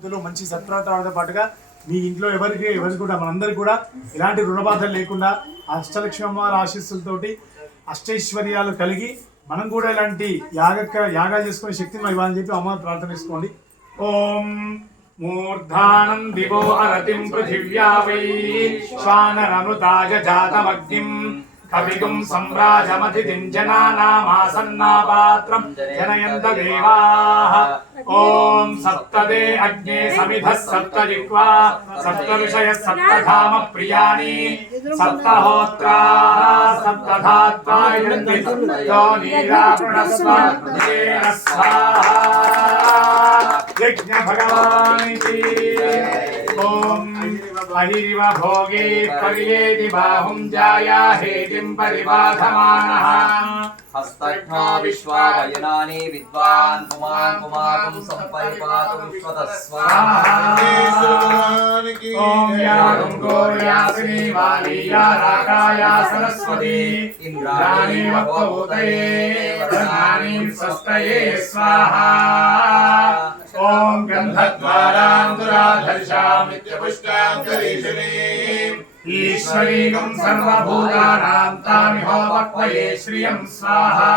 మంచి సత్ప్రవర్తనతో పాటుగా మీ ఇంట్లో ఎవరికి కూడా మనందరికీ కూడా ఎలాంటి రుణబాధలు లేకుండా అష్టలక్ష్మి అమ్మవారి ఆశీస్సులతోటి అష్టైశ్వర్యాలు కలిగి మనం కూడా ఇలాంటి యాగాలు చేసుకునే శక్తిని మనం ఇవ్వాలని చెప్పి అమ్మవారిని ప్రార్థన చేసుకోండి. ఓం మూర్ధానం దివో అరతిం పృథివ్యా వై శ్వానరమృతాయ జాతమగ్నిం కవిగుం సంరాజమతిథిం జనానామాసన్నాపాత్రం జనయంత దేవాః. ఓం సప్తదే అగ్నే సమిధః సప్తజిహ్వా సప్తఋషయః సప్తధామ ప్రియాణి సప్తహోత్రా సప్తధాత్వా యుంతి తో నీరావృణస్వాహ యజ్ఞ భగవానికి. ఓం అహిరివ భోగే పర్యేది బాహుం జాయా హేతిం పరిబాధమానః హస్తఘ్నా విశ్వావయనాని విద్వాన్ పుమాన్ పుమాకుం సంపరిపాతు విశ్వతస్వాహా. ఓం యా గంగోర్యాసిని వాలీయా రాకాయా సరస్వతి ఇంద్రాణి వప్పూతయే వరుణాని స్వస్తయే స్వాహా. ఓం గంధద్వారాంధురాధర్షామిత్యపుష్టాంతరీషిణీం ఈశ్వరీగం సర్వభూతానాం తామిహో వక్వయే శ్రియం స్వాహా.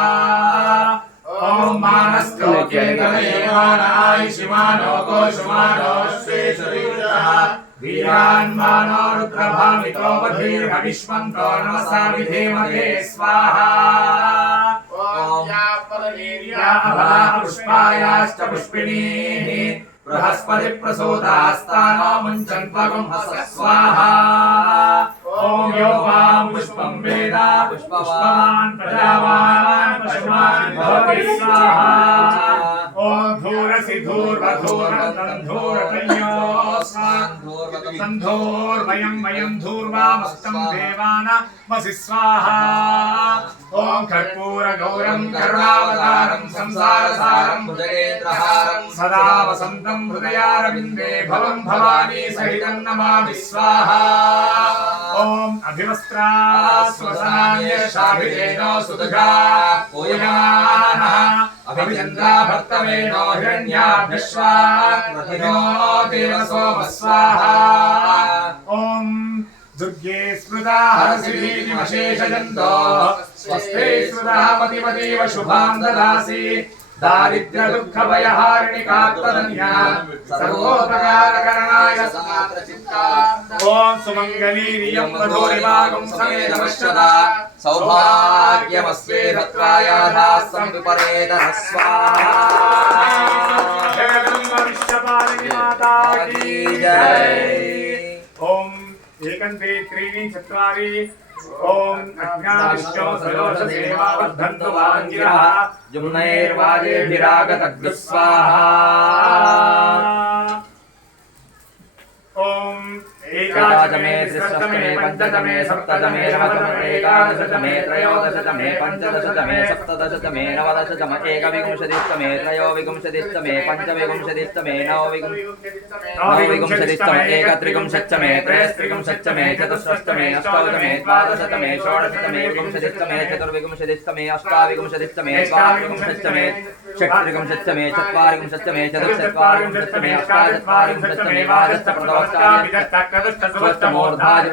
ఓం మానస్తోకే గమయమానాయిషిమానో కోశమానో శ్వేషరీషః వీరాన్మానో రుద్రభామితో వధీర్హవిష్మంతో నమసా విధేమదే స్వాహా. ఓం పుష్పాయాశ్చ పుష్పిణీః బృహస్పతి ప్రసూతాస్తానో ముంచన్త్వగం స్వాహా. ఓం యో వాం పుష్పం వేద పుష్పవాన్ ప్రజావాన్ పశుమాన్ భవతి స్వాహా. ఓం ధూరసి ధూర్వధూర్వధూరతన్యో సంధూర్వయం వయం ధూర్వామస్తం దేవానమసి స్వాహా. ఓం కర్పూర గౌరం కరుణావతారం సంసారసారం భుజగేంద్రహారం సదా వసంతం హృదయారవిందే భవం భవానీ సహితం నమామి స్వాహా. ఓం అభివస్త్రా స్వసనాయ శాభిజేనో సుదుఘా పూయమానః అభిచంద్రా భక్తమేనో హిరణ్యాభ్యశ్వానో దేవ సోమ స్వాహా. ఓం దుర్గే స్మృతా హరసిధీనిమశేషజంతో స్వస్తే స్మృతా పతిమతీవ శుభాం దదాసి దారిద్ర్య దుఃఖ భయహారిణి కాత్వదన్యా సర్వోపకారకరణాయ సమాత్ర చిత్తా. ఓం సుమంగళీరియం వధూరిమాగం సమేతమశ్చదా సౌభాగ్యమస్వే భద్రాయాధాస్తం విపరేతః స్వాహా. జగదంబ విశ్వపాలిని మాతా కీ జై. ఓం ఏకంతే త్రీణి చత్వారి. ఓం అజ్ఞానిశ్చో సరోషదేవా వర్ధంతు వాంగిరః జుమ్నైర్వాజేభిరాగతగ్ః స్వాహా. ఓం ఏకాదశమే త్రిశతమే పంచదశమే సప్తదశమే నవదశమే ఏకాదశతమే త్రయోదశతమే పంచదశతమే సప్తదశతమే నవదశతమే ఏకవింశతితమే త్రయోవింశతితమే పంచవింశతితమే నవవింశతితమే ఏకత్రివింశతితమే త్రయస్త్రివింశతితమే చతుష్షష్టమే అష్టాదశమే ద్వాదశతమే షోడశతమే వింశతితమే చతుర్వింశతితమే అష్టావింశతితమే ద్వాదశవింశతితమే షట్త్రివింశతితమే చత్వారింశతితమే చతుశ్చత్వారింశతితమే అష్టాచత్వారింశతితమే ద్వాదశప్రదోష్టామూర్ధాజ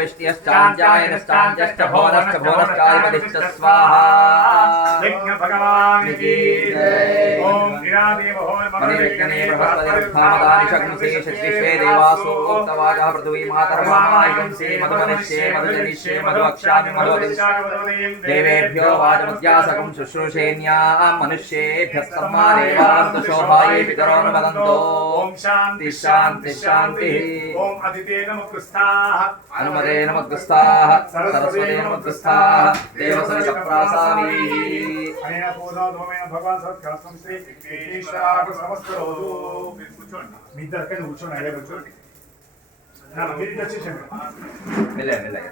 విష్టియశ్చాంజాయనశ్చాంజశ్చ భోనశ్చ భోనశ్చాధిపతిశ్చ స్వాహా. యజ్ఞ భగవానికి జై. ఓం గిరాదేవో మణివిఘ్నే బృహస్పతిర్ధామదాని శగ్నిశే శత్విశ్వే దేవాసో ఉక్తవాచః పృథివీ మాతర్వామాయుంసే మధుమనిష్యే మధుజనిష్యే మధువక్ష్యామి మధువదిష్యామి దేవేభ్యో వాచమధ్యాసకం శుశ్రూషేణ్యాం మనుష్యేభ్యస్తమ్మాదేవాంతు శోభాయే పితరో న వదంతో. ఓం శాంతి శాంతి శాంతి. ఓం అదితే నమః హనుమతే నమః సరస్వతే నమః దేవసన చప్రాసామి. అనేన పూజాధూమేన భగవాన్ సత్కాసం శ్రీ విఘ్నేశ్వరాయ సమస్తరోధు. కూర్చోండి, మీ ఇద్దరు కూర్చోండి, అయ్యా కూర్చోండి. మీరు వచ్చేసండి. మెల్లగా